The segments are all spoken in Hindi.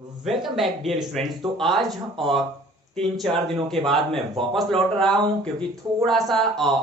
Welcome back dear students. तो आज 3-4 दिनों के बाद मैं वापस लौट रहा हूं क्योंकि थोड़ा सा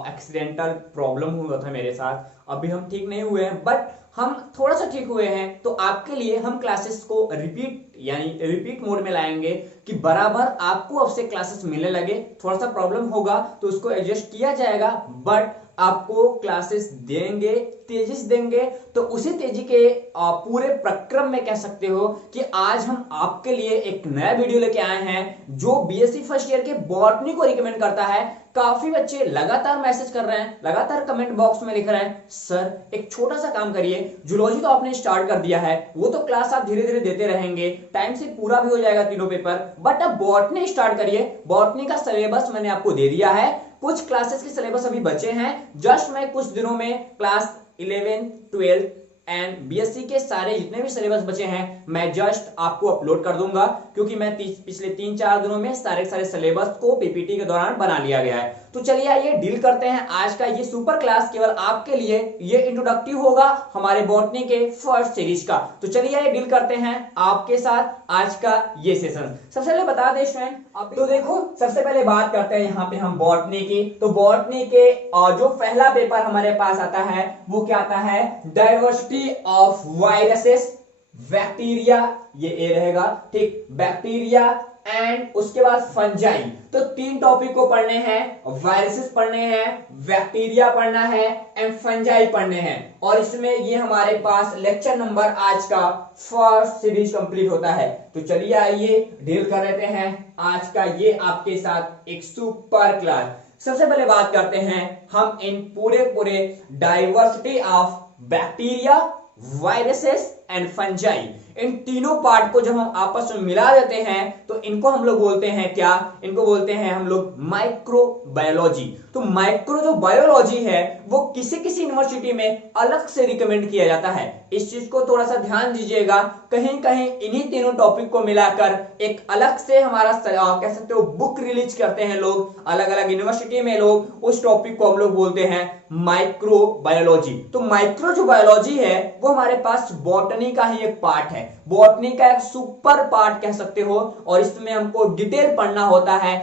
एक्सीडेंटल प्रॉब्लम हुआ था मेरे साथ। अभी हम ठीक नहीं हुए हैं बट हम थोड़ा सा ठीक हुए हैं। तो आपके लिए हम क्लासेस को रिपीट मोड में लाएंगे कि बराबर आपको अब से क्लासेस मिलने लगे। थोड़ा सा प्रॉब्लम होगा तो उसको एडजस्ट किया जाएगा बट आपको क्लासेस देंगे, तेजी से देंगे। तो उसी तेजी के पूरे प्रक्रम में कह सकते हो कि आज हम आपके लिए एक नया वीडियो लेके आए हैं जो बीएससी फर्स्ट ईयर के बॉटनी को रिकमेंड करता है। काफी बच्चे लगातार मैसेज कर रहे हैं, लगातार कमेंट बॉक्स में लिख रहे हैं, सर एक छोटा सा काम करिए, जूलॉजी तो आपने स्टार्ट कर दिया है, वो तो क्लास आप धीरे धीरे देते रहेंगे, टाइम से पूरा भी हो जाएगा तीनों पेपर, बट अब बॉटनी स्टार्ट करिए। बॉटनी का सिलेबस मैंने आपको दे दिया है, कुछ क्लासेस के सिलेबस अभी बचे हैं। जस्ट मैं कुछ दिनों में क्लास 11, 12 एंड बीएससी के सारे जितने भी सिलेबस बचे हैं मैं जस्ट आपको अपलोड कर दूंगा क्योंकि मैं पिछले 3-4 दिनों में सारे सिलेबस को पीपीटी के दौरान बना लिया गया है। तो चलिए आइए डील करते हैं आज का ये सुपर क्लास। केवल आपके लिए ये इंट्रोडक्टिव होगा हमारे बॉटनी के फर्स्ट सीरीज का। तो चलिए आइए डील करते हैं आपके साथ आज का ये सेशन। सबसे पहले बता दें स्टूडेंट, तो देखो सबसे पहले बात करते हैं यहाँ पे हम बॉटनी की। तो बॉटनी के जो पहला पेपर हमारे पास आता है वो क्या आता है, डाइवर्सिटी ऑफ वायरसेस, बैक्टीरिया, ये ए रहेगा, ठीक, बैक्टीरिया एंड उसके बाद फंजाई। तो तीन टॉपिक को पढ़ने हैं, वायरसेस पढ़ने हैं, बैक्टीरिया पढ़ना है एंड फंजाई पढ़ने हैं। और इसमें ये हमारे पास लेक्चर नंबर आज का फर्स्ट सीरीज कंप्लीट होता है। तो चलिए आइए डील कर लेते हैं आज का ये आपके साथ एक सुपर क्लास। सबसे पहले बात करते हैं हम इन पूरे diversity of bacteria, viruses and fungi, इन तीनों पार्ट को जब हम आपस में मिला देते हैं तो इनको हम लोग बोलते हैं क्या, इनको बोलते हैं हम लोग माइक्रोबायोलॉजी। तो माइक्रो जो बायोलॉजी है वो किसी किसी यूनिवर्सिटी में अलग से रिकमेंड किया जाता है। इस चीज को थोड़ा सा ध्यान दीजिएगा, कहीं कहीं इन्हीं तीनों टॉपिक को मिलाकर एक अलग से हमारा कह सकते हो बुक रिलीज करते हैं लोग, अलग अलग यूनिवर्सिटी में लोग उस टॉपिक को हम लोग बोलते हैं माइक्रोबायोलॉजी। तो माइक्रो जो बायोलॉजी है वो हमारे पास बॉटनी का ही एक पार्ट है, बॉटनी का एक सुपर पार्ट कह सकते हो। और इसमें हमको डिटेल पढ़ना होता है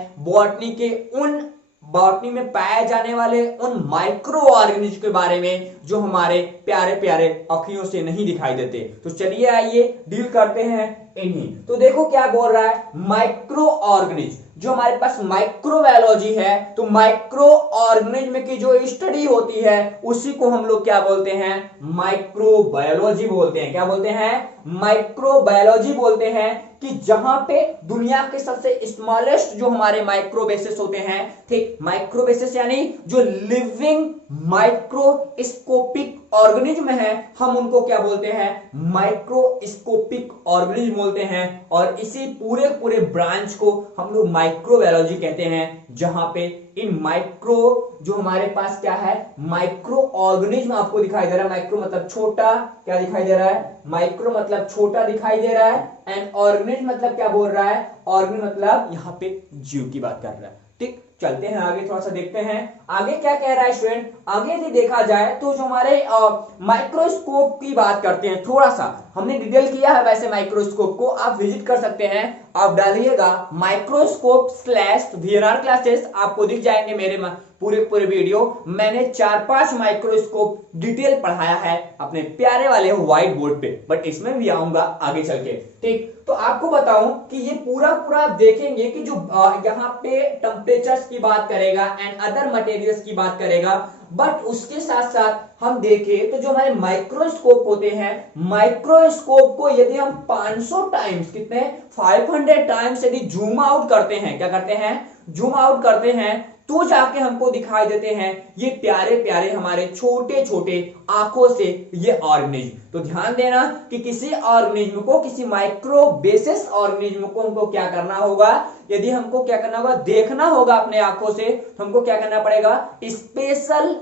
बॉटनी में पाए जाने वाले उन माइक्रो ऑर्गेनिज्म के बारे में जो हमारे प्यारे प्यारे अखियों से नहीं दिखाई देते। तो चलिए आइए डील करते हैं इन्हीं। तो देखो क्या बोल रहा है, माइक्रो ऑर्गेनिज्म, जो हमारे पास माइक्रोबायोलॉजी है तो माइक्रो ऑर्गेनिज्म की जो स्टडी होती है उसी को हम लोग क्या बोलते हैं, माइक्रोबायोलॉजी बोलते हैं। क्या बोलते हैं, माइक्रोबायोलॉजी बोलते हैं। कि जहां पे दुनिया के सबसे स्मॉलेस्ट जो हमारे माइक्रोबेसिस होते हैं, ठीक, माइक्रोबेसिस यानी जो लिविंग माइक्रोस्कोपिक ऑर्गेनिज्म है, हम उनको क्या बोलते हैं, माइक्रोस्कोपिक ऑर्गेनिज्म बोलते हैं। और इसी पूरे ब्रांच को हम लोग माइक्रोबायोलॉजी कहते हैं, जहां पे इन माइक्रो जो हमारे पास क्या है, माइक्रो ऑर्गेनिज्म आपको दिखाई दे रहा है। माइक्रो मतलब छोटा, क्या दिखाई दे रहा है, माइक्रो मतलब छोटा दिखाई दे रहा है एंड ऑर्गेनिज्म मतलब क्या बोल रहा है, ऑर्गेनिज्म मतलब यहां पे जीव की बात कर रहा है। ठीक, चलते हैं आगे, थोड़ा सा देखते हैं आगे क्या कह रहा है स्टूडेंट। आगे यदि देखा जाए तो जो हमारे माइक्रोस्कोप की बात करते हैं, थोड़ा सा हमने डिटेल किया है वैसे माइक्रोस्कोप को, आप विजिट कर सकते हैं। आप डालिएगा माइक्रोस्कोप स्लैश वीआरआर क्लासेस, आपको दिख जाएंगे मेरे पूरे वीडियो। मैंने 4-5 माइक्रोस्कोप डिटेल पढ़ाया है अपने प्यारे वाले व्हाइट बोर्ड पे, बट इसमें भी आऊंगा आगे चल के। ठीक, तो आपको बताऊं कि ये पूरा देखेंगे कि जो यहाँ पे टेम्परेचर्स की बात करेगा एंड अदर मटेरियल्स की बात करेगा, बट उसके साथ साथ हम देखें तो जो हमारे माइक्रोस्कोप होते हैं, माइक्रोस्कोप को यदि हम 500 टाइम्स, कितने, 500 टाइम्स यदि जूम आउट करते हैं, क्या करते हैं, जूम आउट करते हैं, तो जाके हमको दिखाई देते हैं ये प्यारे प्यारे हमारे छोटे छोटे आंखों से ये ऑर्गेनिज्म। तो ध्यान देना कि किसी ऑर्गेनिज्म को, किसी माइक्रोबेसिस ऑर्गेनिज्म को हमको क्या करना होगा, यदि हमको क्या करना होगा, देखना होगा अपने आंखों से, तो हमको क्या करना पड़ेगा, स्पेशल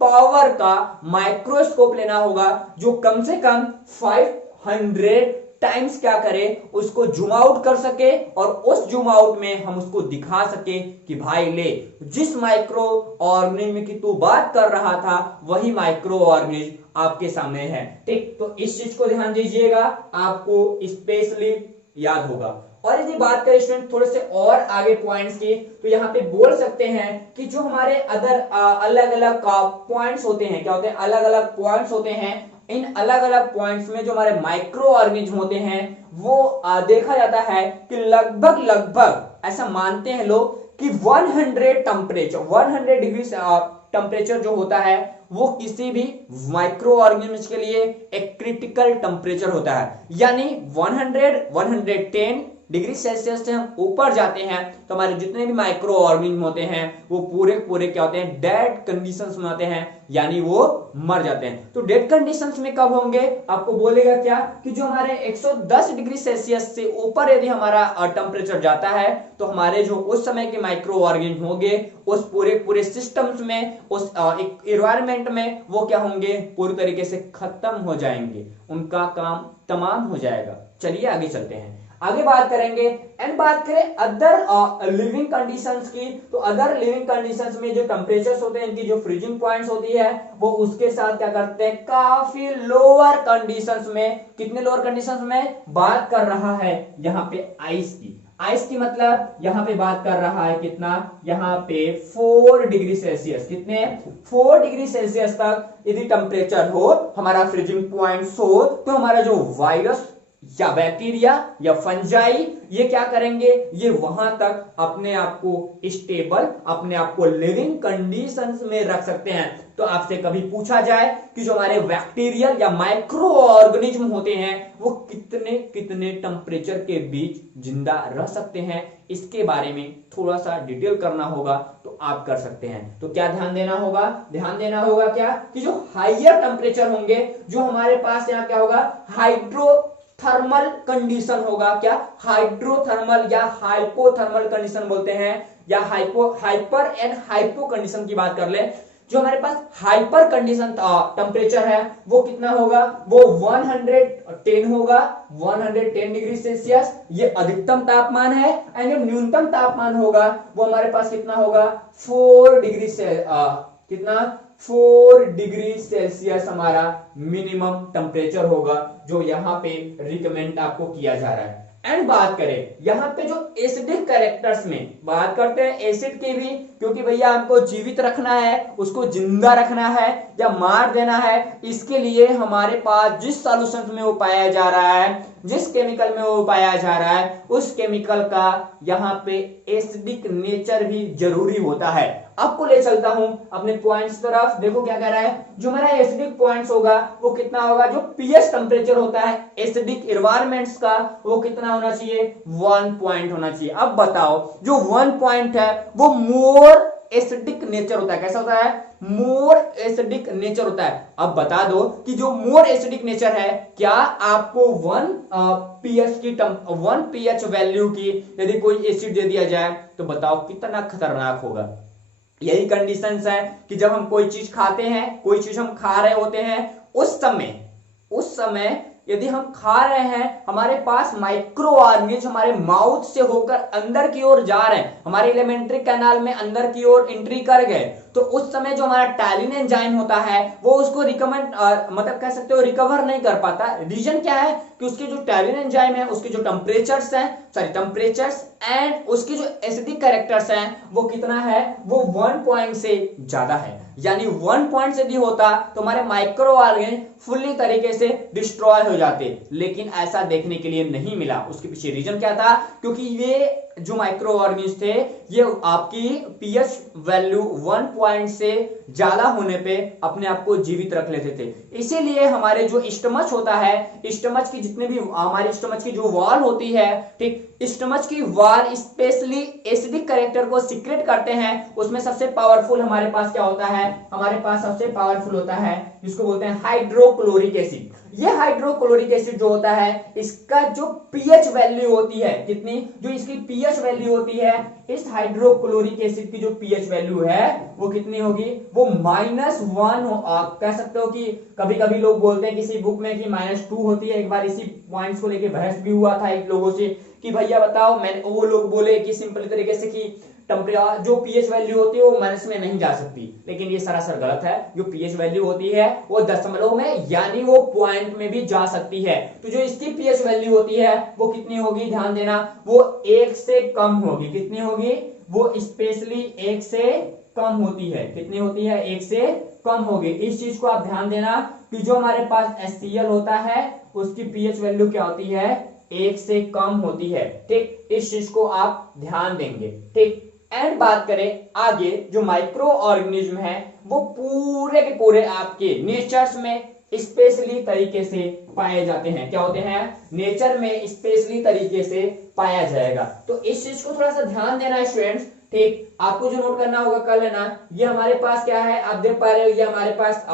पावर का माइक्रोस्कोप लेना होगा जो कम से कम 500 टाइम्स क्या करे, उसको जूम आउट कर सके और उस जूम आउट में हम उसको दिखा सके कि भाई ले, जिस माइक्रो ऑर्गेनिज्म की तू बात कर रहा था वही माइक्रो ऑर्गेनिज्म आपके सामने है। ठीक, तो इस चीज को ध्यान दीजिएगा, आपको स्पेशली याद होगा। और यदि बात करें स्टूडेंट थोड़े से और आगे पॉइंट्स की, तो यहाँ पे बोल सकते हैं कि जो हमारे अदर अलग अलग पॉइंट्स होते हैं, क्या होते हैं, अलग अलग पॉइंट्स होते हैं। इन अलग अलग पॉइंट्स में जो हमारे माइक्रो ऑर्गेनिज्म होते हैं वो देखा जाता है कि लगभग लगभग ऐसा मानते हैं लोग कि 100 डिग्री टेम्परेचर जो होता है वो किसी भी माइक्रो ऑर्गेनिज्म के लिए एक क्रिटिकल टेम्परेचर होता है। यानी 110 डिग्री सेल्सियस से हम ऊपर जाते हैं तो हमारे जितने भी माइक्रो ऑर्गेनिज्म होते हैं वो पूरे पूरे क्या होते हैं, डेड कंडीशंस में होते हैं, यानी वो मर जाते हैं। तो डेड कंडीशंस में कब होंगे, आपको बोलेगा क्या कि जो हमारे 110 डिग्री सेल्सियस से ऊपर यदि हमारा टेम्परेचर जाता है तो हमारे जो उस समय के माइक्रो ऑर्गेनिज्म होंगे उस पूरे पूरे सिस्टम्स में, उस एनवायरनमेंट में वो क्या होंगे, पूरी तरीके से खत्म हो जाएंगे, उनका काम तमाम हो जाएगा। चलिए आगे चलते हैं, आगे बात करेंगे। एंड बात करें अदर लिविंग कंडीशंस की, तो अदर लिविंग कंडीशंस में जो टेम्परेचर्स होते हैं, इनकी जो फ्रीजिंग पॉइंट्स होती है वो उसके साथ क्या करते हैं, काफी लोअर कंडीशंस में, कितने लोअर कंडीशंस में बात कर रहा है यहाँ पे आइस की। आइस की मतलब यहाँ पे बात कर रहा है कितना, यहाँ पे 4 डिग्री सेल्सियस, कितने 4 डिग्री सेल्सियस तक यदि टेम्परेचर हो, हमारा फ्रीजिंग पॉइंट हो, तो हमारा जो वायरस या बैक्टीरिया या फंजाई ये क्या करेंगे, ये वहां तक अपने आप को स्टेबल, अपने आप को लिविंग कंडीशंस में रख सकते हैं। तो आपसे कभी पूछा जाए कि जो हमारे बैक्टीरियल या माइक्रो ऑर्गेनिज्म होते हैं वो कितने कितने टेम्परेचर के बीच जिंदा रह सकते हैं, इसके बारे में थोड़ा सा डिटेल करना होगा तो आप कर सकते हैं। तो क्या ध्यान देना होगा, ध्यान देना होगा क्या कि जो हाइयर टेम्परेचर होंगे, जो हमारे पास यहाँ क्या होगा, हाइड्रोथर्मल कंडीशन होगा, क्या हाइड्रोथर्मल या हाइपोथर्मल कंडीशन बोलते हैं, या हाइपर एंड हाइपो कंडीशन की बात कर ले। जो हमारे पास हाइपर कंडीशन टेम्परेचर है वो कितना होगा, वो 110 होगा, 110 डिग्री सेल्सियस, ये अधिकतम तापमान है। एंड जो न्यूनतम तापमान होगा वो हमारे पास कितना होगा, 4 डिग्री से कितना 4 डिग्री सेल्सियस हमारा मिनिमम टेम्परेचर होगा जो यहाँ पे रिकमेंड आपको किया जा रहा है। एंड बात करें यहाँ पे जो एसिडिक कैरेक्टर्स में बात करते हैं एसिड की भी, क्योंकि भैया हमको जीवित रखना है, उसको जिंदा रखना है या मार देना है, इसके लिए हमारे पास जिस सॉल्यूशन में वो पाया जा रहा है, जिस केमिकल में वो पाया जा रहा है, उस केमिकल का यहाँ पे एसिडिक नेचर भी जरूरी होता है। आपको ले चलता हूं अपने पॉइंट्स तरफ, देखो क्या कह रहा है, जो हमारा एसिडिक पॉइंट्स होगा वो कितना होगा, जो पीएच टेम्परेचर होता है एसिडिक एनवायरनमेंट्स का वो कितना होना चाहिए, 1 पॉइंट होना चाहिए। अब बताओ जो 1 पॉइंट है वो मोर एसिडिक नेचर होता है, कैसा होता है, मोर एसिडिक नेचर होता है। अब बता दो कि जो मोर एसिडिक नेचर है, क्या आपको 1 पीएच वैल्यू की यदि कोई एसिड दे दिया जाए तो बताओ कितना खतरनाक होगा। यही कंडीशंस है कि जब हम कोई चीज खाते हैं, कोई चीज हम खा रहे होते हैं, उस समय यदि हम खा रहे हैं, हमारे पास माइक्रो ऑर्गेनिज्म हमारे माउथ से होकर अंदर की ओर जा रहे हैं, हमारे एलिमेंट्री कैनाल में अंदर की ओर एंट्री कर गए, तो उस समय जो हमारा टैलिन एंजाइम होता है वो उसको मतलब कह सकते हो रिकवर नहीं कर पाता। रीजन क्या है कि उसके जो टैलिन एंजाइम है उसके जो टेम्परेचर्स एंड उसके जो एसिडिक कैरेक्टर्स हैं वो कितना है, वो 1 पॉइंट से ज्यादा है। यानी 1 पॉइंट से भी होता तो हमारे माइक्रो ऑर्गेनिज्म फुल्ली तरीके से डिस्ट्रॉय हो जाते, लेकिन ऐसा देखने के लिए नहीं मिला। उसके पीछे रीजन क्या था, क्योंकि ये जो माइक्रो ऑर्गेनिज्म थे ये आपकी पीएच वैल्यू 1 पॉइंट से ज्यादा होने पे अपने आप को जीवित रख लेते थे। इसीलिए हमारे जो स्टमच होता है, स्टमच की जितने भी हमारे स्टमच की जो वॉल होती है, ठीक, स्टमच की वॉल स्पेशली एसिडिक कैरेक्टर को सीक्रेट करते हैं। उसमें सबसे पावरफुल हमारे पास क्या होता है, हमारे पास सबसे पावरफुल होता है जिसको बोलते हैं हाइड्रोक्लोरिक एसिड। ये हाइड्रोक्लोरिक एसिड जो होता है इसका जो पीएच वैल्यू होती है, कितनी, जो इसकी पीएच वैल्यू होती है, इस हाइड्रोक्लोरिक एसिड की जो पीएच वैल्यू है वो कितनी होगी, वो -1 हो। आप कह सकते हो कि कभी कभी लोग बोलते हैं किसी बुक में कि -2 होती है। एक बार इसी पॉइंट्स को लेके बहस भी हुआ था एक लोगों से कि भैया बताओ, मैंने वो लोग बोले कि सिंपल तरीके से कि जो पीएच वैल्यू होती है वो माइनस में नहीं जा सकती, लेकिन ये सरासर गलत है। जो पीएच वैल्यू होती है वो दशमलव में यानी वो पॉइंट में भी जा सकती है। तो जो इसकी पीएच वैल्यू होती है वो कितनी होगी, ध्यान देना, वो 1 से कम होगी। कितनी होगी, वो स्पेशली 1 से कम होती है। कितनी होती है, 1 से कम होगी। इस चीज को आप ध्यान देना कि जो हमारे पास HCl होता है उसकी पीएच वैल्यू क्या होती है, 1 से कम होती है। ठीक, इस चीज को आप ध्यान देंगे। ठीक, एंड बात करें आगे, जो माइक्रो ऑर्गेनिज्म है वो पूरे के पूरे आपके नेचर्स में स्पेशली तरीके से पाए जाते हैं। क्या होते हैं, नेचर में स्पेशली तरीके से पाया जाएगा। तो इस चीज को थोड़ा सा ध्यान देना स्टूडेंट्स। ठीक, आपको जो नोट करना होगा कर लेना। ये हमारे पास क्या है, आप देख पा रहे हो, ये हमारे पास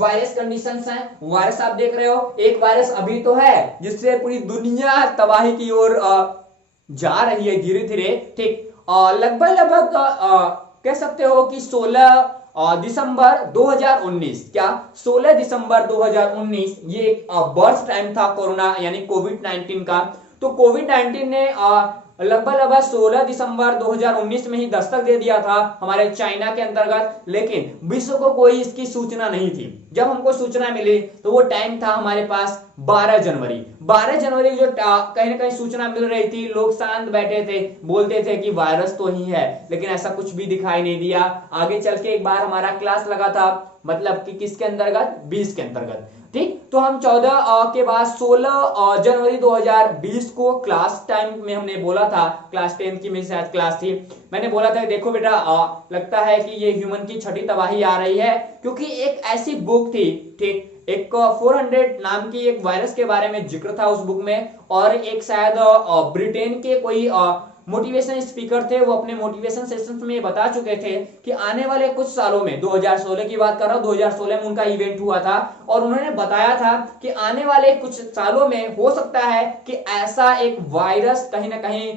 वायरस कंडीशंस हैं। वायरस आप देख रहे हो, एक वायरस अभी तो है जिससे पूरी दुनिया तबाही की ओर जा रही है धीरे धीरे। ठीक, लगभग कह सकते हो कि 16 दिसंबर 2019, क्या 16 दिसंबर 2019 ये बर्स्ट टाइम था कोरोना यानी कोविड-19 का। तो कोविड-19 ने लगभग 16 दिसंबर 2019 में ही दस्तक दे दिया था हमारे चाइना के अंतर्गत, लेकिन विश्व को कोई इसकी सूचना नहीं थी। जब हमको सूचना मिली तो वो टाइम था हमारे पास 12 जनवरी। 12 जनवरी जो कहीं ना कहीं सूचना मिल रही थी, लोग शांत बैठे थे, बोलते थे कि वायरस तो ही है, लेकिन ऐसा कुछ भी दिखाई नहीं दिया। आगे चल के एक बार हमारा क्लास लगा था, मतलब कि किसके अंतर्गत, 20 के अंतर्गत। ठीक, तो हम 14 के बाद 16 जनवरी 2020 को क्लास टाइम में हमने बोला था, क्लास 10 की मेरी शायद क्लास थी, मैंने बोला था देखो बेटा लगता है कि ये ह्यूमन की छठी तबाही आ रही है, क्योंकि एक ऐसी बुक थी, ठीक, एक 400 नाम की एक वायरस के बारे में जिक्र था उस बुक में, और एक शायद ब्रिटेन के कोई मोटिवेशन स्पीकर थे, वो अपने मोटिवेशन सेशंस में बता चुके थे कि आने वाले कुछ सालों में, 2016 की बात कर रहा हूं, 2016 में उनका इवेंट हुआ था, और उन्होंने बताया था कि आने वाले कुछ सालों में हो सकता है कि ऐसा एक वायरस कहीं ना कहीं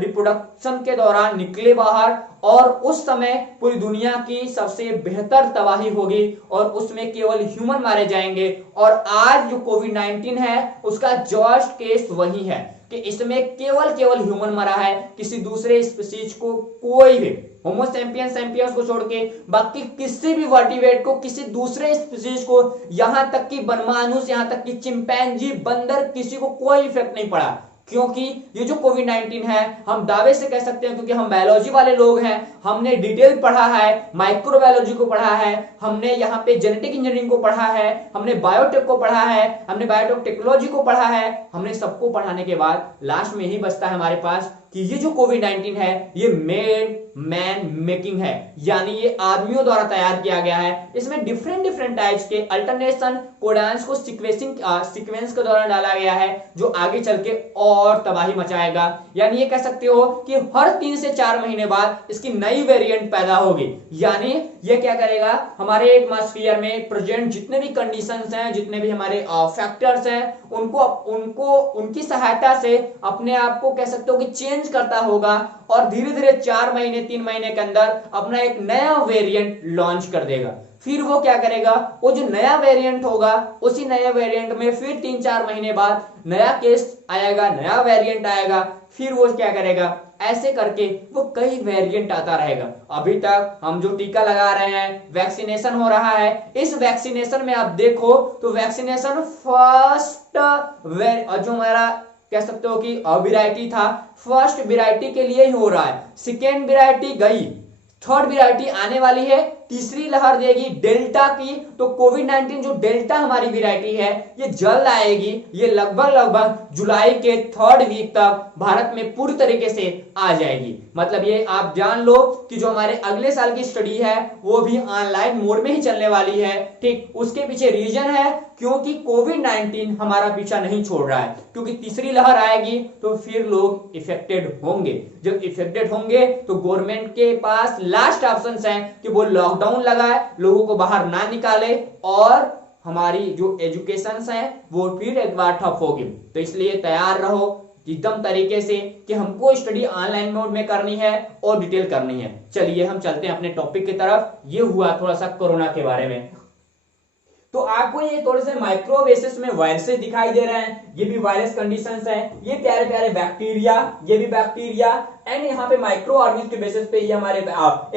रिप्रोडक्शन के दौरान निकले बाहर, और उस समय पूरी दुनिया की सबसे बेहतर तबाही होगी और उसमें केवल ह्यूमन मारे जाएंगे। और आज जो कोविड-19 है उसका जस्ट केस वही है कि इसमें केवल ह्यूमन मरा है, किसी दूसरे स्पीशीज को, कोई भी होमो सैपियंस को छोड़ के बाकी किसी भी वर्टिब्रेट को, किसी दूसरे स्पीशीज को, यहां तक कि बनमानुस, यहां तक कि चिंपैंजी, बंदर, किसी को कोई इफेक्ट नहीं पड़ा। क्योंकि ये जो कोविड-19 है, हम दावे से कह सकते हैं, क्योंकि हम बायोलॉजी वाले लोग हैं, हमने डिटेल पढ़ा है, माइक्रोबायोलॉजी को पढ़ा है, हमने यहाँ पे जेनेटिक इंजीनियरिंग को पढ़ा है, हमने बायोटेक को पढ़ा है, हमने बायोटेक टेक्नोलॉजी को पढ़ा है, हमने सबको पढ़ाने के बाद लास्ट में यही बचता है हमारे पास कि ये जो कोविड-19 है ये मैन मेकिंग है, यानी ये आदमियों द्वारा तैयार किया गया है। इसमें डिफरेंट टाइप्स के अल्टरनेशन कोडांस को सीक्वेंस के दौरान डाला गया है, जो आगे चल के और तबाही मचाएगा। यानी ये कह सकते हो कि हर 3 से 4 महीने बाद इसकी नई वेरिएंट पैदा होगी। यानी ये क्या करेगा, हमारे एटमॉस्फेयर में प्रेजेंट जितने भी कंडीशंस हैं, जितने भी हमारे फैक्टर्स हैं, उनको उनकी सहायता से अपने आप को कह सकते हो कि चेंज करता होगा, और धीरे धीरे 4 महीने 3 महीने के अंदर अपना एक नया वेरिएंट लॉन्च कर देगा। फिर वो क्या करेगा, वो जो नया वेरिएंट होगा उसी नए वेरिएंट में फिर 3-4 महीने बाद नया केस आएगा, नया वेरिएंट आएगा, फिर वो क्या करेगा, ऐसे करके वो कई वेरिएंट आता रहेगा। अभी तक हम जो टीका लगा रहे हैं, वैक्सीनेशन हो रहा है, इस वैक्सीनेशन में आप देखो तो वैक्सीनेशन फर्स्ट जो हमारा कह सकते हो कि वेराइटी था, फर्स्ट वेराइटी के लिए ही हो रहा है, सेकेंड वेराइटी गई, थर्ड वेराइटी आने वाली है, तीसरी लहर देगी डेल्टा की। तो कोविड-19 जो डेल्टा हमारी वेराइटी है ये जल्द आएगी, ये लगभग जुलाई के 3rd वीक तक भारत में पूरी तरीके से आ जाएगी। मतलब ये आप जान लो कि जो हमारे अगले साल की स्टडी है वो भी ऑनलाइन मोड में ही चलने वाली है। ठीक, उसके पीछे रीजन है क्योंकि कोविड-19 हमारा पीछा नहीं छोड़ रहा है, क्योंकि तीसरी लहर आएगी तो फिर लोग इफेक्टेड होंगे। जब इफेक्टेड होंगे तो गवर्नमेंट के पास लास्ट ऑप्शन है कि वो लॉकडाउन लगाए, लोगों को बाहर ना निकाले, और हमारी जो एजुकेशन है वो फिर एक बार ठप होगी। तो इसलिए तैयार रहो एकदम तरीके से कि हमको स्टडी ऑनलाइन मोड में करनी है और डिटेल करनी है। चलिए हम चलते हैं अपने टॉपिक की तरफ। ये हुआ थोड़ा सा कोरोना के बारे में। तो आपको ये थोड़े से माइक्रो बेसिस में वायरसेस दिखाई दे रहे हैं, ये भी वायरस कंडीशंस है, ये प्यारे प्यारे बैक्टीरिया, ये भी बैक्टीरिया, एंड यहाँ पे माइक्रो ऑर्गेनिज्म के बेसिस पे ये हमारे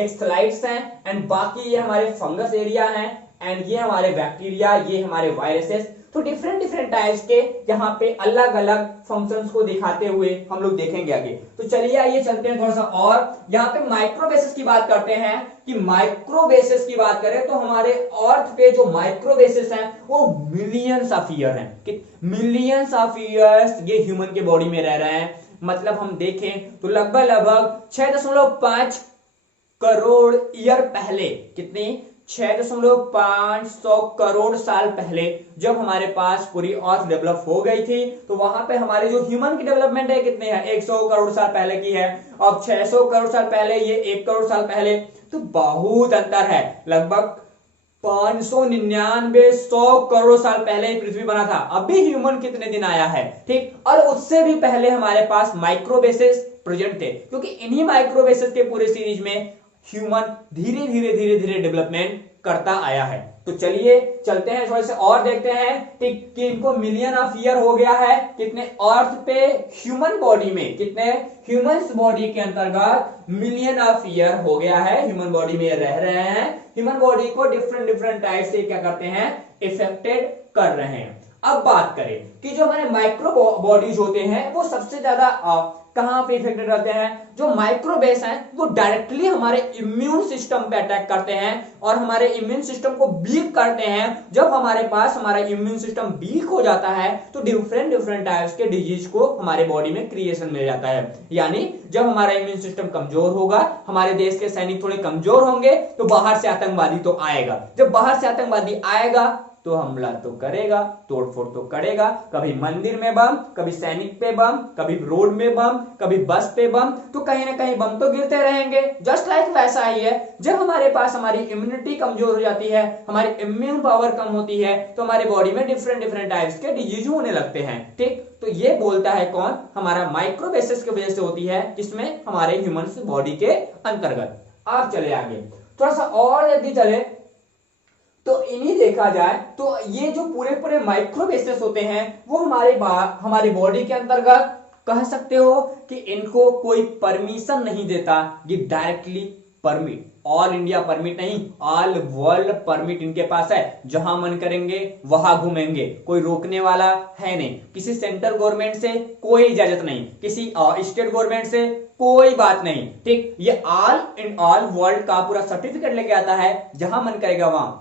एक स्लाइड्स हैं, एंड बाकी ये हमारे फंगस एरिया हैं, एंड ये हमारे बैक्टीरिया, ये हमारे वायरसेस। तो डिफरेंट डिफरेंट टाइप्स के यहाँ पे अलग अलग फंक्शंस को दिखाते हुए हम लोग देखेंगे आगे। तो चलिए आइए चलते हैं थोड़ा सा और यहाँ पे माइक्रो बेसिस की बात करते हैं कि माइक्रो बेसिस की बात करें तो हमारे अर्थ पे जो माइक्रो बेसिस हैं वो मिलियंस ऑफ ईयर हैं कि मिलियंस ऑफ ईयर्स ये ह्यूमन के बॉडी में रह रहे हैं। मतलब हम देखें तो लगभग लगभग 6.5 करोड़ ईयर पहले, कितनी 6.5 करोड़ साल पहले जब हमारे पास पूरी अर्थ डेवलप हो गई थी, तो वहां पे हमारे जो ह्यूमन की डेवलपमेंट है कितने है 100 करोड़ साल पहले की है। अब 600 करोड़ साल पहले, ये 1 करोड़ साल पहले, तो बहुत अंतर है। लगभग 599 100 करोड़ साल पहले पृथ्वी बना था। अभी ह्यूमन कितने दिन आया है, ठीक। और उससे भी पहले हमारे पास माइक्रोबेसिस प्रेजेंट थे, क्योंकि इन्हीं माइक्रोबेसिस के पूरे सीरीज में ह्यूमन धीरे धीरे धीरे धीरे डेवलपमेंट करता आया है। तो चलिए चलते हैं थोड़े से और देखते हैं ठीक कि इनको मिलियन ऑफ ईयर हो गया है कितने अर्थ पे, ह्यूमन बॉडी में कितने, ह्यूमन बॉडी के अंतर्गत मिलियन ऑफ ईयर हो गया है, ह्यूमन बॉडी में रह रहे हैं। ह्यूमन बॉडी को डिफरेंट डिफरेंट टाइप से क्या करते हैं, इफेक्टेड कर रहे हैं। अब बात करें कि जो हमारे माइक्रो बॉडीज होते हैं वो सबसे ज्यादा कहां पे इफेक्टेड रहते हैं। जो माइक्रोबेस हैं वो डायरेक्टली हमारे इम्यून सिस्टम पे अटैक करते हैं और हमारे इम्यून सिस्टम को वीक करते हैं। जब हमारे पास हमारा इम्यून सिस्टम वीक हो जाता है तो डिफरेंट डिफरेंट टाइप्स के डिजीज को हमारे बॉडी में क्रिएशन मिल जाता है। यानी जब हमारा इम्यून सिस्टम कमजोर होगा, हमारे देश के सैनिक थोड़े कमजोर होंगे, तो बाहर से आतंकवादी तो आएगा। जब बाहर से आतंकवादी आएगा तो हमला तो करेगा, तोड़फोड़ तो करेगा, कभी मंदिर में बम, कभी सैनिक पे बम, कभी रोड में बम, कभी बस पे बम, तो कहीं ना कहीं बम तो गिरते रहेंगे। जस्ट लाइक वैसा ही है, जब हमारे पास हमारी इम्यूनिटी कमजोर हो जाती है, हमारी इम्यून पावर कम होती है, तो हमारी बॉडी में डिफरेंट डिफरेंट टाइप्स के डिजीज होने लगते हैं, ठीक। तो ये बोलता है कौन, हमारा माइक्रोबेसिस की वजह से होती है, किसमें, हमारे ह्यूमन बॉडी के अंतर्गत। आप चले आगे थोड़ा सा और यदि चले तो इन्हीं देखा जाए तो ये जो पूरे पूरे माइक्रोबेसिस होते हैं वो हमारी बॉडी के अंतर्गत कह सकते हो कि इनको कोई परमिशन नहीं देता, ये directly permit, all India permit नहीं, ऑल वर्ल्ड परमिट इनके पास है। जहां मन करेंगे वहां घूमेंगे, कोई रोकने वाला है नहीं। किसी सेंट्रल गवर्नमेंट से कोई इजाजत नहीं, किसी स्टेट गवर्नमेंट से कोई बात नहीं, ठीक। ये ऑल इन ऑल वर्ल्ड का पूरा सर्टिफिकेट लेके आता है, जहां मन करेगा वहां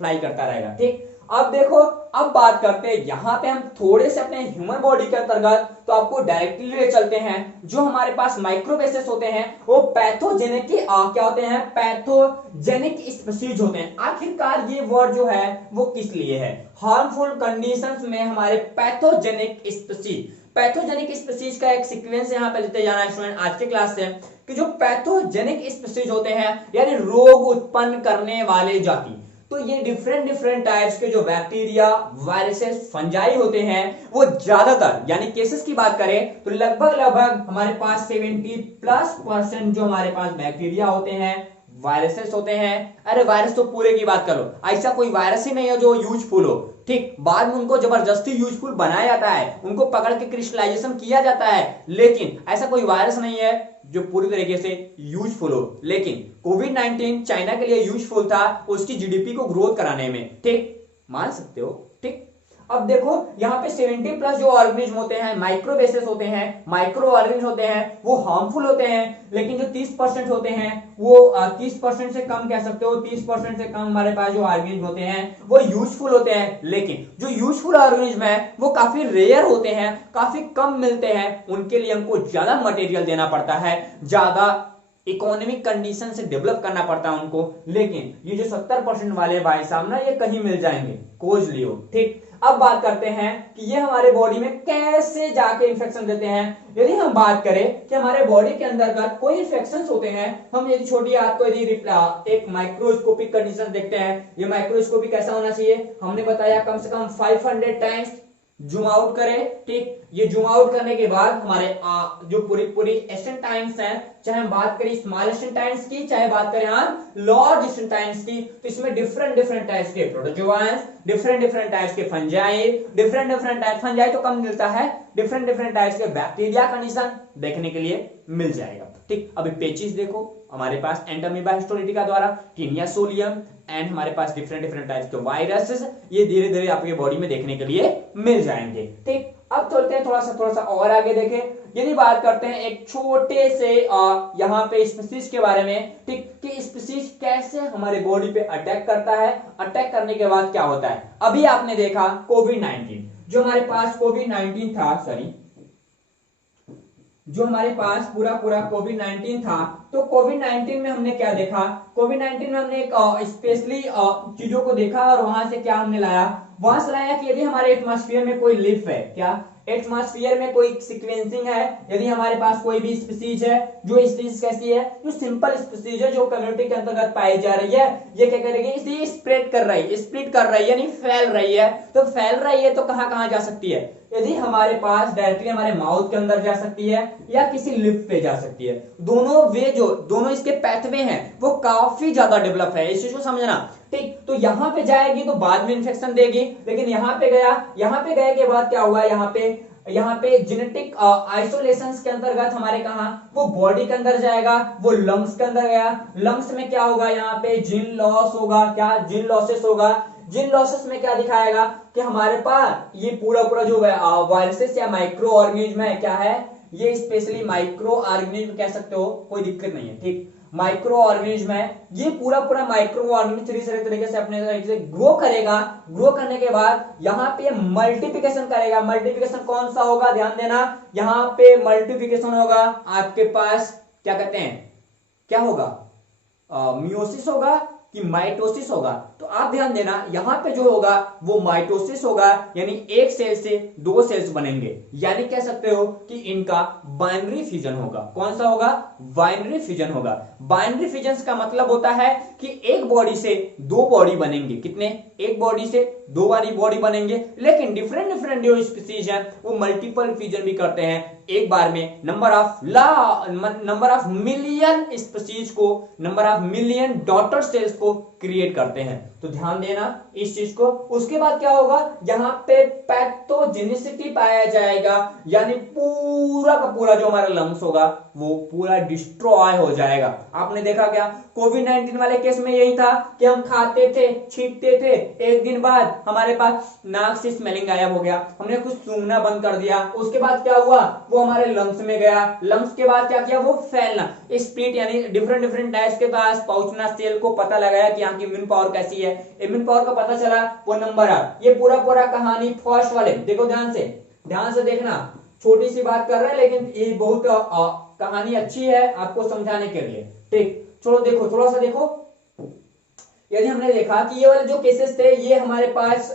फ्लाई करता रहेगा, ठीक। अब देखो, अब बात करते हैं यहां पे हम थोड़े से अपने ह्यूमन बॉडी के अंतर्गत, तो आपको डायरेक्टली ले चलते हैं। जो हमारे पास माइक्रोबेसिस होते हैं वो पैथोजेनिक क्या होते हैं, पैथोजेनिक स्पीशीज होते हैं। आखिरकार ये वर्ड जो है वो किस लिए है, हार्मफुल कंडीशंस में हमारे पैथोजेनिक स्पीशीज, पैथोजेनिक स्पीशीज का एक सीक्वेंस यहां पे लेते जाना है स्टूडेंट आज के क्लास से, कि जो पैथोजेनिक स्पीशीज होते हैं यानी रोग उत्पन्न करने वाले जाति, तो ये डिफरेंट डिफरेंट टाइप्स के जो बैक्टीरिया, वायरसेस, फंजाई होते हैं वो ज्यादातर, यानी केसेस की बात करें तो लगभग लगभग हमारे पास 70+% जो हमारे पास बैक्टीरिया होते हैं, वायरसेस होते हैं। अरे वायरस तो पूरे की बात करो, ऐसा कोई वायरस ही नहीं है जो यूजफुल हो, ठीक। बाद में उनको जबरदस्ती यूजफुल बनाया जाता है, उनको पकड़ के क्रिस्टलाइजेशन किया जाता है, लेकिन ऐसा कोई वायरस नहीं है जो पूरी तरीके से यूजफुल हो। लेकिन कोविड-19 चाइना के लिए यूजफुल था उसकी जीडीपी को ग्रोथ कराने में, ठीक, मान सकते हो, ठीक। अब देखो यहाँ पे 70+ जो ऑर्गेनिज्म होते हैं, माइक्रोबेसिस होते हैं, माइक्रो ऑर्गेनिज्म होते हैं, वो हार्मफुल होते हैं। लेकिन जो 30% होते हैं वो 30% से कम कह सकते हो, 30% से कम हमारे पास जो ऑर्गेनिज्म होते हैं वो यूजफुल होते हैं। लेकिन जो यूजफुल ऑर्गेनिज्म है वो काफी रेयर होते हैं, काफी कम मिलते हैं, उनके लिए हमको ज्यादा मटेरियल देना पड़ता है, ज्यादा इकोनॉमिक कंडीशन से डेवलप करना पड़ता है उनको। लेकिन ये जो 70% वाले भाई साहब ना, ये कहीं मिल जाएंगे, खोज लियो, ठीक। अब बात करते हैं कि ये हमारे बॉडी में कैसे जाके इंफेक्शन देते हैं। यदि हम बात करें कि हमारे बॉडी के अंदर कोई इंफेक्शन होते हैं, हम यदि छोटी आंत को यदि एक माइक्रोस्कोपिक कंडीशन देखते हैं, ये माइक्रोस्कोपिक कैसा होना चाहिए, हमने बताया कम से कम 500 टाइम्स जूम आउट करें, ठीक। ये जूम आउट करने के बाद हमारे जो पूरी पूरी एस्टेंटाइन्स हैं, चाहे हम बात करें स्मॉल एस्टेंटाइन्स की, चाहे बात करें हम लार्ज एस्टेंटाइन्स की, तो इसमें डिफरेंट डिफरेंट टाइप्स के प्रोटोजोआंस, डिफरेंट डिफरेंट टाइप्स के fungi, different different type, fungi तो कम मिलता है, डिफरेंट डिफरेंट टाइप्स के बैक्टीरिया कंडीशन देखने के लिए मिल जाएगा, ठीक। अभी पेचिस देखो हमारे पास एंटामीबा हिस्टोलिटिका द्वारा, टीनिया सोलियम एंड हमारे पास डिफरेंट डिफरेंट टाइप्स के वायरसेस, ये धीरे धीरे आपके बॉडी में देखने के लिए मिल जाएंगे, ठीक। अब चलते हैं थोड़ा सा और आगे देखें। यदि बात करते हैं एक छोटे से यहाँ पे स्पीसीज के बारे में, ठीक, कि स्पीसीज कैसे हमारे बॉडी पे अटैक करता है, अटैक करने के बाद क्या होता है। अभी आपने देखा कोविड-19, जो हमारे पास कोविड-19 था, सॉरी, जो हमारे पास पूरा कोविड-19 था, तो कोविड-19 में हमने क्या देखा, कोविड-19 में हमने एक स्पेशली चीजों को देखा और वहां से क्या हमने लाया, वहां से लाया कि यदि हमारे एटमॉस्फेयर में कोई लिफ है, क्या एटमॉस्फेयर में कोई सीक्वेंसिंग है, यदि हमारे पास कोई भी स्पीसीज है, जो स्पीसीज कैसी है, जो सिंपल स्पीसीज है, जो कम्युनिटी के अंतर्गत पाई जा रही है, ये क्या करेगी, इसे स्प्रेड कर रही है, स्प्लिट कर रही है, यानी फैल रही है। तो फैल रही है तो कहां कहां जा सकती है, यदि हमारे पास डायरेक्टली हमारे माउथ के अंदर जा सकती है या किसी लिप पे जा सकती है। दोनों वे, जो दोनों इसके पैथवे हैं वो काफी ज्यादा डेवलप है, इस चीज को समझना, ठीक। तो यहां पे जाएगी तो बाद में इंफेक्शन देगी, लेकिन यहां पे गए के बाद क्या हुआ, यहाँ पे जेनेटिक आइसोलेशन के अंतर्गत हमारे कहा वो बॉडी के अंदर जाएगा, वो लंग्स के अंदर गया, लंग्स में क्या होगा, यहाँ पे जिन लॉस होगा, क्या जिन लॉसेस होगा, जिन लॉसेस में क्या दिखाएगा कि हमारे पास ये पूरा जो वायरसेस या माइक्रो ऑर्गेनिज्म है, क्या है ये, स्पेशली माइक्रो ऑर्गेनिज्म कह सकते हो, कोई दिक्कत नहीं है, ठीक। माइक्रो ऑर्गेनिज्म है, ये पूरा माइक्रो ऑर्गेनिज्म तरीके से अपने तरीके से ग्रो करेगा। ग्रो करने के बाद यहाँ पे मल्टीप्लिकेशन करेगा। मल्टीप्लिकेशन कौन सा होगा, ध्यान देना, यहाँ पे मल्टीप्लिकेशन होगा आपके पास, क्या कहते हैं, क्या होगा, मियोसिस होगा कि माइटोसिस होगा। तो आप ध्यान देना, यहां पे जो होगा वो माइटोसिस होगा, यानी एक सेल से दो सेल्स बनेंगे, यानी कह सकते हो कि इनका बाइनरी फ्यूजन होगा। कौन सा होगा, बाइनरी फ्यूजन होगा। बाइनरी फ्यूजन का मतलब होता है कि एक बॉडी से दो बॉडी बनेंगे, कितने, एक बॉडी से दो बॉडी बनेंगे, लेकिन डिफरेंट डिफरेंट जो स्पीसीज हैं वो मल्टीपल फ्यूजन भी करते हैं एक बार में। नंबर ऑफ मिलियन स्पीसीज को, number of million daughter cells को क्रिएट करते हैं। तो ध्यान देना इस चीज को। उसके बाद क्या होगा, यहाँ पे पैथोजेनिसिटी पाया जाएगा, यानी पूरा का पूरा जो हमारा लंग्स होगा वो पूरा डिस्ट्रॉय हो जाएगा। आपने देखा क्या, कोविड-19 वाले केस में यही था कि हम खाते थे, छींकते थे, एक दिन बाद हमारे पास नाक से स्मेलिंग गायब हो गया, हमने कुछ सूंघना बंद कर दिया, उसके बाद क्या हुआ, वो हमारे लंग्स में गया, लंग्स के बाद क्या किया, वो फैलना, स्प्लिट, यानी डिफरेंट डिफरेंट टाइप्स के पास पहुंचना, सेल को पता लगाया कि यहाँ की इम्यून पावर कैसी है, इम्यून पावर का पता चला, वो नंबर आ। ये पूरा कहानी फर्स्ट वाले, देखो ध्यान से देखना, छोटी सी बात कर रहे हैं लेकिन ये बहुत कहानी अच्छी है आपको समझाने के लिए, ठीक। चलो देखो, थोड़ा सा देखो, यदि हमने देखा कि ये वाले जो केसेस थे ये हमारे पास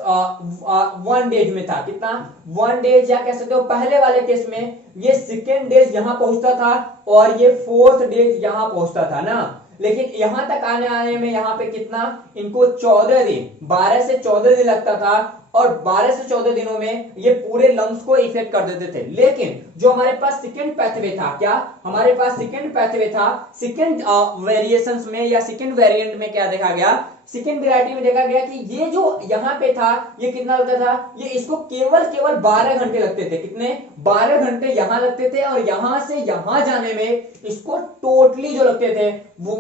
1 डेज में था, कितना, 1 डेज, या कह सकते हो पहले वाले केस में ये 2nd डेज यहां पहुंचता था और ये 4th डेज यहां पहुंचता था ना, लेकिन यहां तक आने में यहाँ पे कितना, इनको 14 दिन, 12 से 14 दिन लगता था, और 12 से 14 दिनों में ये पूरे लंग्स को इफेक्ट कर देते थे। लेकिन जो हमारे पास सेकंड पैथवे था, क्या हमारे पास सेकंड पैथवे था, सेकंड वेरिएशंस में या सेकंड वेरिएंट में क्या देखा गया, सेकंड वैरायटी में देखा गया कि ये जो यहाँ पे था ये कितना लगता था, ये इसको केवल 12 घंटे लगते थे, कितने, 12 घंटे यहाँ लगते थे, और यहां से यहां जाने में इसको टोटली जो लगते थे वो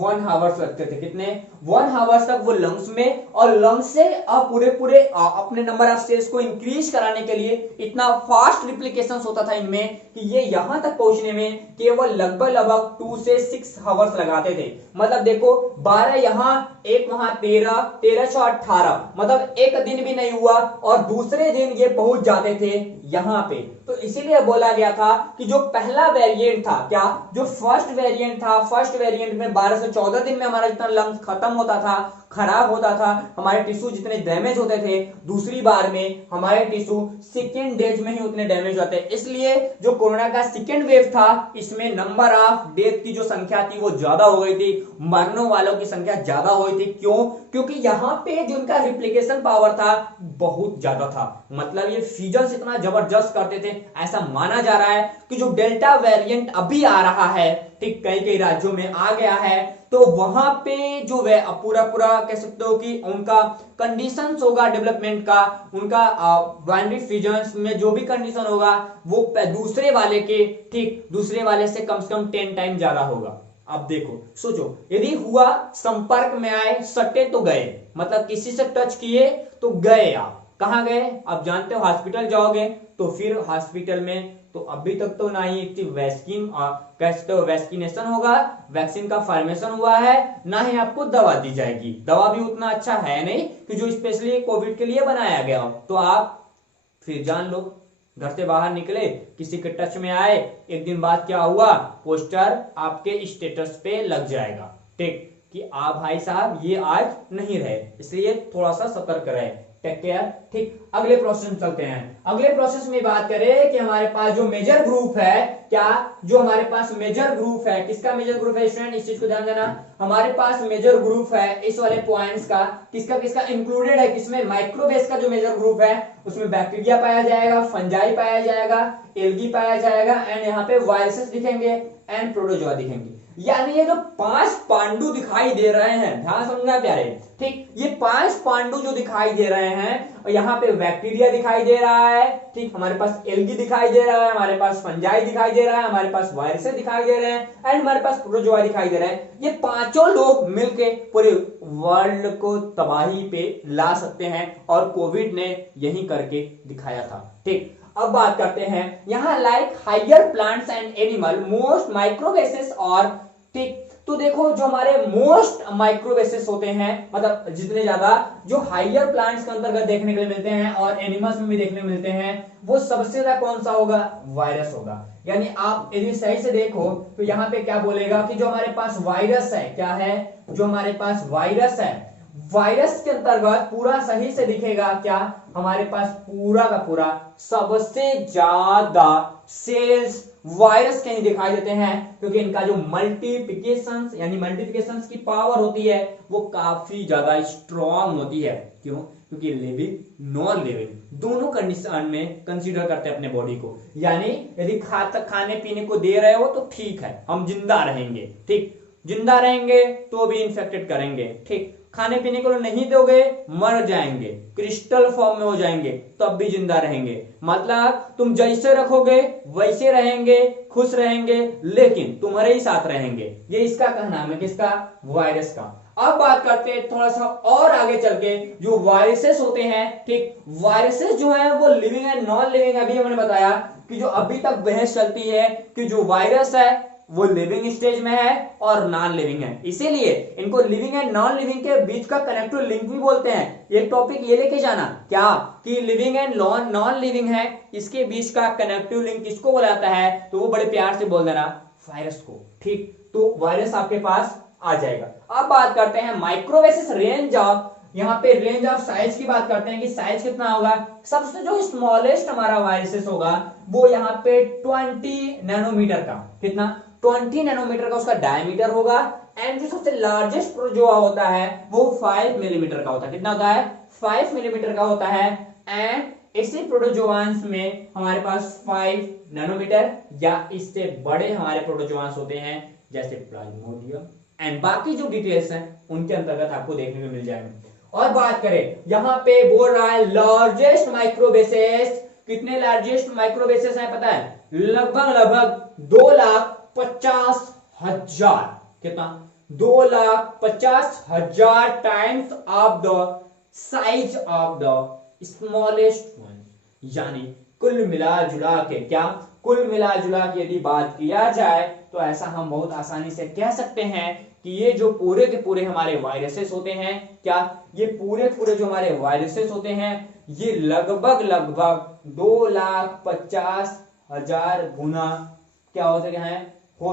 1 आवर्स लगते थे, कितने, 1 आवर्स तक वो लंग्स में, और लंग्स से पूरे अपने नंबर ऑफ सेल्स को इंक्रीज कराने के लिए इतना फास्ट रिप्लिकेशन होता था इनमें कि ये यहां तक पहुंचने में केवल लगभग 2 से 6 आवर्स लगाते थे। मतलब देखो 12 यहां, एक वहां 13 से 18, मतलब एक दिन भी नहीं हुआ और दूसरे दिन ये पहुंच जाते थे यहां पे। तो इसीलिए बोला गया था कि जो पहला वेरिएंट था, क्या, जो फर्स्ट वेरिएंट था, फर्स्ट वेरिएंट में 12 से 14 दिन में हमारा जितना लंग्स खत्म होता था, खराब होता था, हमारे टिश्यू जितने डैमेज होते थे दूसरी बार में हमारे टिश्यू सेकेंड डेज में ही उतने डैमेज होते हैं। इसलिए जो कोरोना का सेकेंड वेव था इसमें नंबर ऑफ डेथ की जो संख्या थी वो ज्यादा हो गई थी, मरने वालों की संख्या ज्यादा हो गई थी। क्यों? क्योंकि यहाँ पे जो उनका रिप्लिकेशन पावर था बहुत ज्यादा था, मतलब ये फ्यूजन इतना जबरदस्त करते थे। ऐसा माना जा रहा है कि जो डेल्टा वेरिएंट अभी आ रहा है, ठीक कई कई राज्यों में आ गया है, तो वहां पे जो पूरा पूरा कह सकते हो कि उनका कंडीशंस होगा डेवलपमेंट का, उनका बाइनरी फ्यूजन में जो भी कंडीशन होगा वो दूसरे वाले के, ठीक दूसरे वाले से कम 10 टाइम ज्यादा होगा। अब देखो सोचो, यदि हुआ संपर्क में आए, सटे तो गए, मतलब किसी से टच किए तो गए। आप कहां गए? आप जानते हो हॉस्पिटल जाओगे तो फिर हॉस्पिटल में तो अभी तक तो ना ही वैक्सीनेशन होगा, वैक्सीन का फॉर्मेशन हुआ है, ना ही आपको दवा दी जाएगी। दवा भी उतना अच्छा है नहीं कि जो स्पेशली कोविड के लिए बनाया गया हो। तो आप फिर जान लो, घर से बाहर निकले, किसी के टच में आए, एक दिन बाद क्या हुआ, पोस्टर आपके स्टेटस पे लग जाएगा, ठीक कि आप भाई साहब ये आज नहीं रहे, इसलिए थोड़ा सा सतर्क रहे, टेक केयर। ठीक, अगले प्रोसेस में चलते हैं। अगले प्रोसेस में बात करें कि हमारे पास जो मेजर ग्रुप है, क्या जो हमारे पास मेजर ग्रुप है, किसका मेजर ग्रुप है स्टूडेंट, इस चीज को ध्यान देना। हमारे पास मेजर ग्रुप है इस वाले पॉइंट्स का, किसका किसका इंक्लूडेड है, किसमें माइक्रोबेस का जो मेजर ग्रुप है उसमें बैक्टीरिया पाया जाएगा, फंजाई पाया जाएगा, एल्गी पाया जाएगा, एंड यहाँ पे वायरसेस दिखेंगे एंड प्रोटोजोआ दिखेंगे। यानी ये जो 5 पांडु दिखाई दे रहे हैं, ध्यान समझना प्यारे, ठीक ये 5 पांडु जो दिखाई दे रहे हैं, और यहाँ पे बैक्टीरिया दिखाई दे रहा है, ठीक हमारे पास एल्गी दिखाई दे रहा है, हमारे पास फंजाई दिखाई दे रहा है, हमारे पास वायरसेस दिखाई दे रहे हैं एंड हमारे पास प्रोटोजोआ दिखाई दे रहा है। ये पांचों लोग मिलके पूरे वर्ल्ड को तबाही पे ला सकते हैं और कोविड ने यही करके दिखाया था। ठीक, अब बात करते हैं यहां like higher plants and animal most microbes और, ठीक तो देखो जो हमारे मोस्ट माइक्रोबेसिस होते हैं, मतलब जितने ज्यादा जो हायर प्लांट्स के अंतर्गत देखने के लिए मिलते हैं और एनिमल्स में भी देखने को मिलते हैं, वो सबसे ज्यादा कौन सा होगा, वायरस होगा। यानी आप यदि सही से देखो तो यहाँ पे क्या बोलेगा कि जो हमारे पास वायरस है, क्या है, जो हमारे पास वायरस है, वायरस के अंतर्गत पूरा सही से दिखेगा क्या, हमारे पास पूरा का पूरा सबसे ज्यादा सेल्स वायरस के ही दिखाई देते हैं, क्योंकि इनका जो मल्टीप्लिकेशन यानी मल्टीप्लिकेशन की पावर होती है वो काफी ज्यादा स्ट्रॉन्ग होती है। क्यों? क्योंकि लिविंग नॉन लिविंग दोनों कंडीशन में कंसीडर करते हैं अपने बॉडी को। यानी यदि खाने पीने को दे रहे हो तो ठीक है, हम जिंदा रहेंगे, ठीक जिंदा रहेंगे तो भी इंफेक्टेड करेंगे, ठीक खाने पीने को नहीं दोगे मर जाएंगे, क्रिस्टल फॉर्म में हो जाएंगे, तब भी जिंदा रहेंगे। मतलब तुम जैसे रखोगे वैसे रहेंगे, खुश रहेंगे, लेकिन तुम्हारे ही साथ रहेंगे। ये इसका कहना है, किसका, वायरस का। अब बात करते हैं थोड़ा सा और आगे चल के, जो वायरसेस होते हैं, ठीक वायरसेस जो है वो लिविंग एंड नॉन लिविंग। अभी हमने बताया कि जो अभी तक बहस चलती है कि जो वायरस है वो लिविंग स्टेज में है और नॉन लिविंग है, इसीलिए इनको लिविंग एंड नॉन लिविंग के बीच का कनेक्टिव लिंक भी बोलते हैं। एक टॉपिक ये लेके जाना क्या कि लिविंग एंड नॉन लिविंग है, इसके बीच का कनेक्टिव लिंक किसको बोलाता है, तो वो बड़े प्यार से बोल देना, वायरस को। ठीक, तो वायरस आपके पास आ जाएगा। अब बात करते हैं माइक्रोबेसिस रेंज ऑफ, यहाँ पे रेंज ऑफ साइज की बात करते हैं कि साइज कितना होगा। सबसे जो स्मॉलेस्ट हमारा वायरसेस होगा वो यहाँ पे 20 नैनोमीटर का, कितना 20 नैनोमीटर का उसका डायमीटर होगा, एंड जो सबसे लार्जेस्ट प्रोटोजोआ होता है वो 5 मिलीमीटर का होता है। कितना होता है, 5 मिलीमीटर का होता है। एंड इसी प्रोटोजोआंस में हमारे पास 5 नैनोमीटर या इससे बड़े हमारे प्रोटोजोआंस होते हैं, जैसे प्लाज्मोडियम एंड बाकी जो डिटेल्स हैं उनके अंतर्गत आपको देखने को मिल जाएंगे। और बात करें यहाँ पे बोल रहा है लार्जेस्ट माइक्रोबेसिस, कितने लार्जेस्ट माइक्रोबेसिस है पता है, लगभग 2,50,000, कितना 2,50,000 times of the size of the smallest one. यानी कुल मिला जुला के, क्या कुल मिला जुला के यदि बात किया जाए तो ऐसा हम बहुत आसानी से कह सकते हैं कि ये जो पूरे के पूरे हमारे वायरसेस होते हैं, क्या ये पूरे जो हमारे वायरसेस होते हैं ये लगभग 2,50,000 गुना क्या हो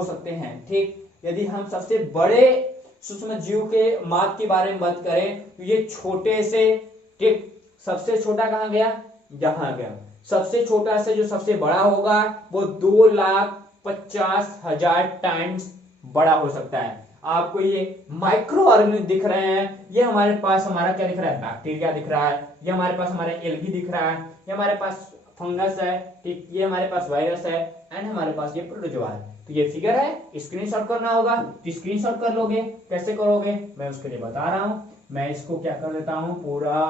सकते हैं। ठीक, यदि हम सबसे बड़े सूक्ष्म जीव के माप के बारे में बात करें तो ये छोटे से, ठीक सबसे छोटा कहाँ गया, यहाँ गया। सबसे छोटा से जो सबसे बड़ा होगा वो 2,50,000 टाइम्स बड़ा हो सकता है। आपको ये माइक्रो ऑर्गेनिज्म दिख रहे हैं, ये हमारे पास हमारा क्या दिख रहा है, बैक्टीरिया दिख रहा है, ये हमारे पास हमारा एल्गी दिख रहा है, ये हमारे पास फंगस है, ठीक, ये हमारे पास वायरस है, एंड हमारे पास ये प्रोटोजोआ है। तो ये फिगर है, स्क्रीनशॉट करना होगा तो स्क्रीनशॉट कर लोगे। कैसे करोगे मैं उसके लिए बता रहा हूं। मैं इसको क्या कर देता हूं, पूरा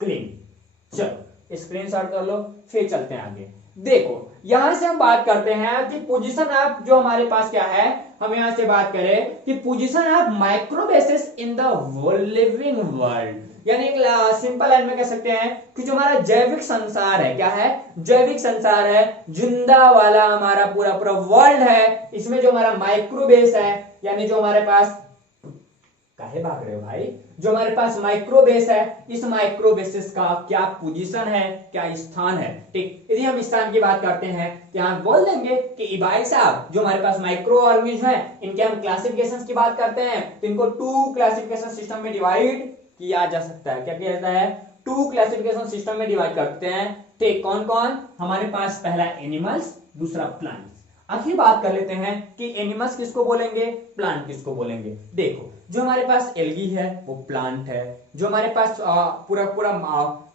क्लीन। चलो स्क्रीनशॉट कर लो, फिर चलते हैं आगे। देखो यहां से हम बात करते हैं कि पोजीशन ऑफ जो हमारे पास क्या है, हम यहां से बात करें कि position of microbes in the living world, यानी सिंपल लाइन में कह सकते हैं कि जो हमारा जैविक संसार है, क्या है, जैविक संसार है, जिंदा वाला हमारा पूरा पूरा वर्ल्ड है, इसमें जो हमारा माइक्रोबेस है, यानी जो हमारे पास, काहे भाग रहे हो भाई, जो हमारे पास माइक्रोबेस है, इस माइक्रोबेसिस का क्या पोजीशन है, क्या स्थान है। ठीक, यदि हम स्थान की बात करते हैं तो यहां बोल देंगे कि भाई साहब जो हमारे पास माइक्रो ऑर्गेनिज्म है, इनके हम क्लासिफिकेशन की बात करते हैं तो इनको 2 क्लासिफिकेशन सिस्टम में डिवाइड किया जा सकता है। क्या किया जाता है, 2 क्लासिफिकेशन सिस्टम में डिवाइड करते हैं। ठीक, कौन कौन, हमारे पास पहला एनिमल्स, दूसरा प्लांट्स। आखिर बात कर लेते हैं कि एनिमल्स किसको बोलेंगे, प्लांट किसको बोलेंगे। देखो जो हमारे पास एल्गी है वो प्लांट है, जो हमारे पास पूरा पूरा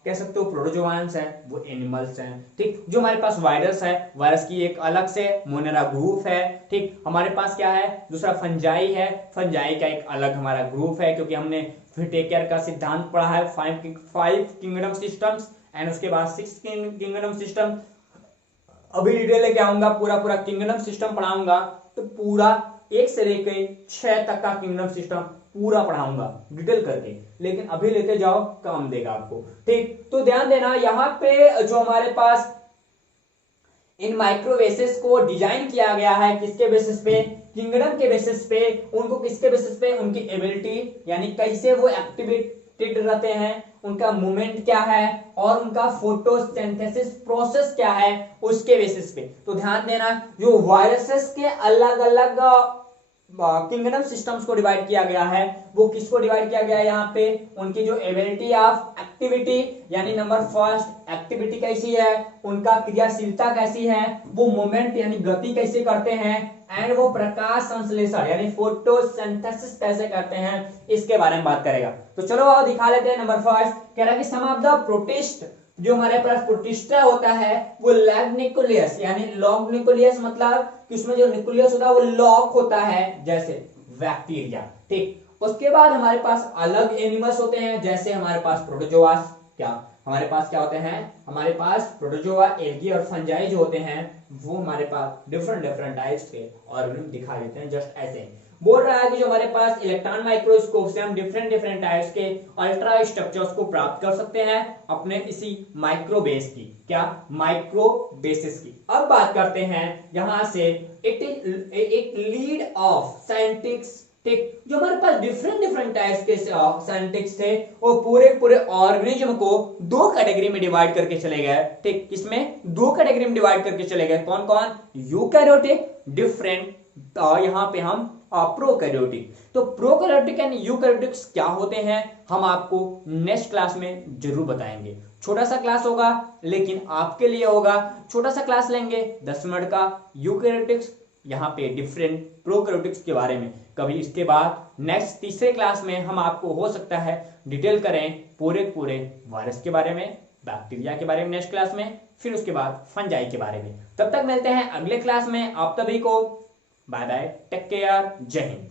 कह सकते हो प्रोटोजोआन्स है वो एनिमल्स हैं। ठीक, जो हमारे पास वायरस है, वायरस की एक अलग से मोनेरा ग्रुप है। ठीक, हमारे पास क्या है, दूसरा फंजाई है, फंजाई का एक अलग हमारा ग्रुप है, क्योंकि हमने व्हिटेकर का सिद्धांत पढ़ा है, 5 किंगडम सिस्टम्स एंड उसके बाद 6 किंगडम सिस्टम। अभी डिटेल लेके आऊंगा, पूरा पूरा किंगडम सिस्टम पढ़ाऊंगा, तो पूरा 1 से लेके 6 तक का किंगडम सिस्टम पूरा पढ़ाऊंगा डिटेल करके, लेकिन अभी लेते जाओ काम देगा आपको। ठीक, तो ध्यान देना यहाँ पे जो हमारे पास इन माइक्रोवेसेस को डिजाइन किया गया है, किसके बेसिस पे, किंगडम के बेसिस पे। उनको किसके बेसिस पे, उनकी एबिलिटी, यानी कैसे वो एक्टिवेटेड रहते हैं, उनका मूवमेंट क्या है, और उनका फोटोसिंथेसिस प्रोसेस क्या है, उसके बेसिस पे। तो ध्यान देना जो वायरसेस के अलग अलग किंगडम सिस्टम्स को डिवाइड किया गया है, वो किसको डिवाइड किया गया है यहाँ पे, उनकी जो एबिलिटी ऑफ एक्टिविटी, यानी नंबर फर्स्ट एक्टिविटी कैसी है, उनका क्रियाशीलता कैसी है, वो मूवमेंट यानी गति कैसे करते हैं, एंड वो प्रकाश संश्लेषण यानी फोटोसिंथेसिस कैसे करते हैं, इसके बारे में बात करेगा। तो चलो आओ दिखा लेते हैं। नंबर फर्स्ट कह रहा है कि सम ऑफ द प्रोटिस्ट, जो हमारे पास प्रोटिस्टा होता है वो लैग न्यूक्लियस, यानी लॉग न्यूक्लियस मतलब कि उसमें जो न्यूक्लियस होता है वो लॉक होता है, जैसे बैक्टीरिया। ठीक, उसके बाद हमारे पास अलग एनिमल्स होते हैं, जैसे हमारे पास प्रोटोजोआस, क्या हमारे पास क्या होते हैं, हमारे पास प्रोटोजोआ, एल्गी और फंजाई जो होते हैं वो हमारे पास डिफरेंट डिफरेंट टाइप्स के ऑर्गेनिज्म दिखा देते हैं। जस्ट ऐसे बोल रहा है कि जो हमारे पास इलेक्ट्रॉन माइक्रोस्कोप से हम डिफरेंट डिफरेंट टाइप्स के अल्ट्रा स्ट्रक्चर्स को प्राप्त कर सकते हैं अपने इसी माइक्रोबेस की, क्या माइक्रोबेसिस की। अब बात करते हैं यहां से एक लीड ऑफ साइंटिस्ट। ठीक, जो हमारे पास डिफरेंट डिफरेंट टाइप्स के साइंटिस्ट थे वो पूरे पूरे ऑर्गेनिज्म को 2 कैटेगरी में डिवाइड करके चले गए। ठीक, इसमें 2 कैटेगरी में डिवाइड करके चले गए, कौन कौन, यूकैरियोटिक, डिफरेंट, यहाँ पे हम प्रोकैरियोटिक। तो प्रोकैरियोटिक एंड यूकैरियोटिक्स क्या होते हैं हम आपको नेक्स्ट क्लास में जरूर बताएंगे। छोटा सा क्लास होगा लेकिन आपके लिए होगा, छोटा सा क्लास लेंगे 10 मिनट का यूकैरियोटिक्स, यहाँ पे डिफरेंट प्रोकैरियोटिक्स के बारे में। कभी इसके बाद नेक्स्ट तीसरे क्लास में हम आपको हो सकता है डिटेल करें पूरे पूरे वायरस के बारे में, बैक्टीरिया के बारे में नेक्स्ट क्लास में, फिर उसके बाद फंजाई के बारे में। तब तक मिलते हैं अगले क्लास में। आप सभी को बाय बाय, टेक केयर, जय हिंद।